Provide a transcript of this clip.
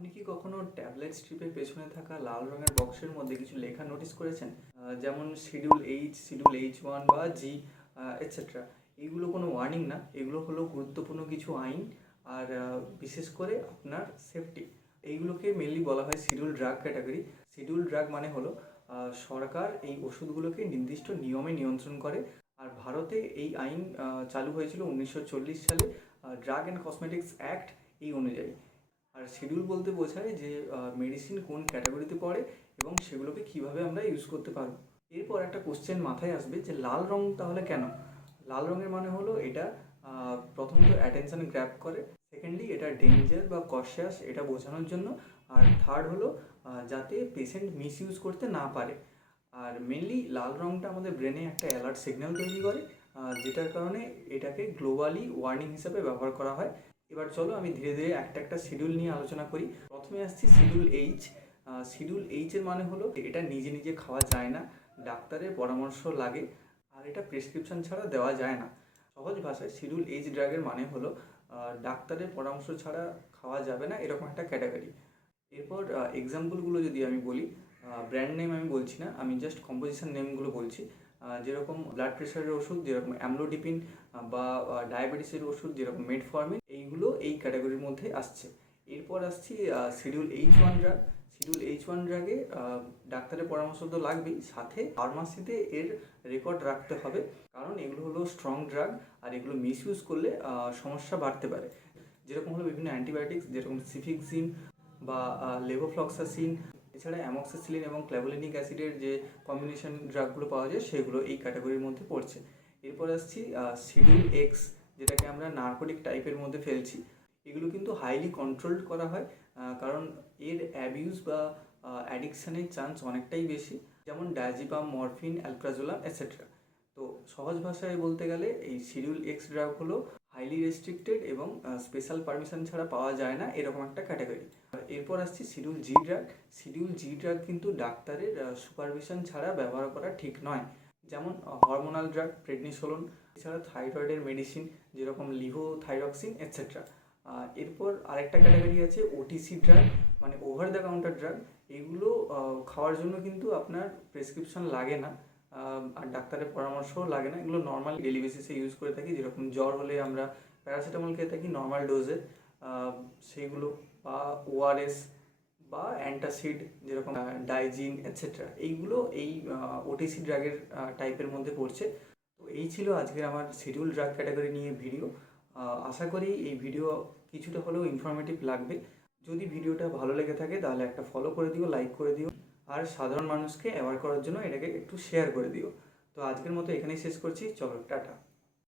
আপনি কি কখনো ট্যাবলেট স্ট্রিপের পেছনে থাকা লাল রঙের বক্সের মধ্যে কিছু লেখা নোটিস করেছেন? যেমন শিডিউল H 1 বা জি এটসেট্রা। এইগুলো কোনো ওয়ার্নিং না, এগুলো হলো গুরুত্বপূর্ণ কিছু আইন। আর বিশেষ করে আপনার সেফটি। এইগুলোকে মেনলি বলা হয় schedule drug category. Schedule drug মানে হলো সরকার এই ওষুধগুলোকে নির্দিষ্ট নিয়মে নিয়ন্ত্রণ করে। আর ভারতে এই আইন চালু হয়েছিল 1940 সালে, ড্রাগ অ্যান্ড কসমেটিক্স অ্যাক্ট এই অনুযায়ী। আর শিডিউল বলতে বোঝায় যে মেডিসিন কোন ক্যাটাগরিতে পড়ে এবং সেগুলোকে কিভাবে আমরা ইউজ করতে পারবো। এরপর একটা কোশ্চেন মাথায় আসবে যে লাল রং তাহলে কেন? লাল রঙের মানে হলো এটা প্রথমত অ্যাটেনশন গ্র্যাব করে, সেকেন্ডলি এটা ডেঞ্জার বা কশিয়াস এটা বোঝানোর জন্য, আর থার্ড হলো যাতে পেশেন্ট মিস ইউজ করতে না পারে। আর মেনলি লাল রঙটা আমাদের ব্রেনে একটা অ্যালার্ট সিগন্যাল তৈরি করে, যেটার কারণে এটাকে গ্লোবালি ওয়ার্নিং হিসেবে ব্যবহার করা হয়। এবার চলো আমি ধীরে ধীরে একটা একটা শিডিউল নিয়ে আলোচনা করি। প্রথমে আসছি শিডিউল H। শিডিউল H এর মানে হলো এটা নিজে নিজে খাওয়া যায় না, ডাক্তারের পরামর্শ লাগে, আর এটা প্রেসক্রিপশন ছাড়া দেওয়া যায় না। সহজ ভাষায় শিডিউল H ড্রাগের মানে হলো ডাক্তারের পরামর্শ ছাড়া খাওয়া যাবে না, এরকম একটা ক্যাটাগরি। এরপর এক্সাম্পলগুলো যদি আমি বলি, ব্র্যান্ড নেম আমি বলছি না, আমি জাস্ট কম্পোজিশন নেমগুলো বলছি। যেরকম ব্লাড প্রেশারের ওষুধ যেরকম অ্যামলোডিপিন, বা ডায়াবেটিসের ওষুধ যেরকম মেটফর্মিন, এইগুলো এই ক্যাটাগরির মধ্যে আসছে। এরপর আসছি schedule H 1 drug. Schedule H 1 ড্রাগে ডাক্তারের পরামর্শ তো লাগবেই, সাথে ফার্মাসিতে এর রেকর্ড রাখতে হবে, কারণ এগুলো হলো স্ট্রং ড্রাগ আর এগুলো মিস ইউজ করলে সমস্যা বাড়তে পারে। যেরকম হলো বিভিন্ন অ্যান্টিবায়োটিক্স যেরকম সিফিক্সিন বা লেভোফ্লক্সাসিন, এছাড়া অ্যামক্সিসিলিন এবং ক্ল্যাভোলিনিক অ্যাসিডের যে কম্বিনেশন ড্রাগগুলো পাওয়া যায় সেগুলো এই ক্যাটাগরির মধ্যে পড়ছে। এরপর আসছি শিডিউল X, যেটাকে আমরা নার্কোটিক টাইপের মধ্যে ফেলছি। এগুলো কিন্তু হাইলি কন্ট্রোলড করা হয়, কারণ এর অ্যাবিউজ বা অ্যাডিকশানের চান্স অনেকটাই বেশি, যেমন ডায়াজিপাম, মরফিন, অ্যালপ্রাজোলাম এটসেট্রা। তো সহজ ভাষায় বলতে গেলে এই শিডিউল X ড্রাগ হলো হাইলি রেস্ট্রিক্টেড এবং স্পেশাল পারমিশন ছাড়া পাওয়া যায় না, এরকম একটা ক্যাটাগরি। এরপর আসছি schedule G drug. Schedule G drug কিন্তু ডাক্তারের সুপারভিশন ছাড়া ব্যবহার করা ঠিক নয়, যেমন হরমোনাল ড্রাগ প্রেডনিসোলোন, এছাড়া থাইরয়েডের মেডিসিন যেরকম লিভোথাইরক্সিন এটসেট্রা। এরপর আরেকটা ক্যাটাগরি আছে OTC ড্রাগ, মানে ওভার দ্য কাউন্টার ড্রাগ। এগুলো খাওয়ার জন্য কিন্তু আপনার প্রেসক্রিপশন লাগে না, আর ডাক্তারের পরামর্শও লাগে না, এগুলো নর্মাল ডেলি বেসিসে ইউজ করে থাকি। যেরকম জ্বর হলে আমরা প্যারাসিটামল খেয়ে থাকি নর্মাল ডোজে, সেইগুলো, বা ORS বা অ্যান্টাসিড যেরকম ডাইজিন এটসেট্রা, এইগুলো এই OTC ড্রাগের টাইপের মধ্যে পড়ছে। তো এই ছিল আজকের আমার শিডিউল ড্রাগ ক্যাটাগরি নিয়ে ভিডিও। আশা করি এই ভিডিও কিছুটা হলেও ইনফরমেটিভ লাগবে। যদি ভিডিওটা ভালো লেগে থাকে তাহলে একটা ফলো করে দিও, লাইক করে দিও, আর সাধারণ মানুষকে অ্যাওয়ার করার জন্য এটাকে একটু শেয়ার করে দিও। তো আজকের মতো এখানেই শেষ করছি, চলো টাটা।